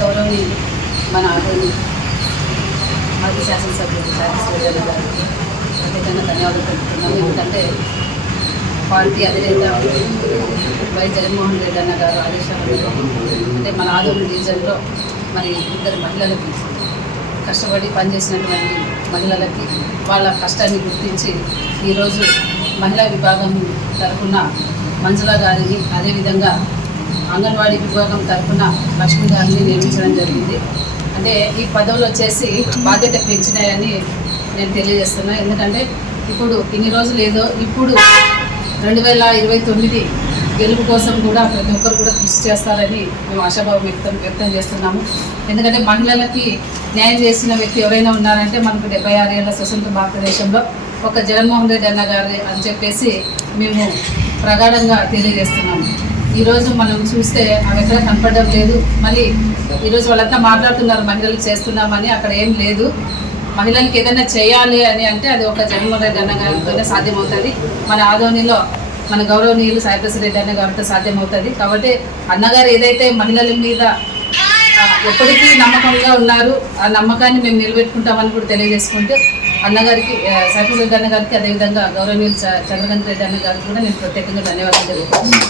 గౌరవనీయులు మన ఆదోని మాజీ శాసనసభ్యులు శాసనసభ్యులు గారికి ప్రత్యేకంగా ధన్యవాదాలు తెలుపుతున్నాము. ఎందుకంటే పార్టీ అధినేత వైఎస్ జగన్మోహన్ రెడ్డి అన్న గారు ఆదేశాలలో అంటే మన ఆదోని డివిజన్లో మరి ఇద్దరు మహిళలకి కష్టపడి పనిచేసినటువంటి మహిళలకి వాళ్ళ కష్టాన్ని గుర్తించి ఈరోజు మహిళా విభాగం తరఫున మంజుల గారిని, అదేవిధంగా అంగన్వాడీ విభాగం తరఫున లక్ష్మి గారిని నియమించడం జరిగింది. అంటే ఈ పదవులు వచ్చేసి బాధ్యత పెంచినాయని నేను తెలియజేస్తున్నాను. ఎందుకంటే ఇప్పుడు ఇన్ని రోజులు ఏదో ఇప్పుడు 2029 గెలుపు కోసం కూడా ప్రతి ఒక్కరు కూడా కృషి చేస్తారని మేము ఆశాభావం వ్యక్తం చేస్తున్నాము. ఎందుకంటే మహిళలకి న్యాయం చేసిన వ్యక్తి ఎవరైనా ఉన్నారంటే మనకు 76 ఏళ్ల స్వతంత్ర భారతదేశంలో ఒక జగన్మోహన్ రెడ్డి అన్న గారు అని చెప్పేసి మేము ప్రగాఢంగా తెలియజేస్తున్నాము. ఈరోజు మనం చూస్తే అవి ఎక్కడ కనపడడం లేదు. మళ్ళీ ఈరోజు వాళ్ళంతా మాట్లాడుతున్నారు మహిళలకు చేస్తున్నామని, అక్కడ ఏం లేదు. మహిళలకు ఏదైనా చేయాలి అని అంటే అది ఒక జగన్మోహన్ రెడ్డి అన్న గారితోనే సాధ్యమవుతుంది. మన ఆదోనిలో మన గౌరవనీయులు సాయిప్రసాద్ రెడ్డి అన్న గారితో సాధ్యమవుతుంది. కాబట్టి అన్నగారు ఏదైతే మహిళల మీద ఎప్పటికీ నమ్మకంగా ఉన్నారు, ఆ నమ్మకాన్ని మేము నిలబెట్టుకుంటామని కూడా తెలియజేసుకుంటూ అన్నగారికి, సాయిప్రసాద్ రెడ్డి అన్న గారికి, అదేవిధంగా గౌరవనీయులు చంద్రకాంత్ రెడ్డి అన్న గారికి కూడా నేను ప్రత్యేకంగా ధన్యవాదాలు తెలుపుతున్నాను.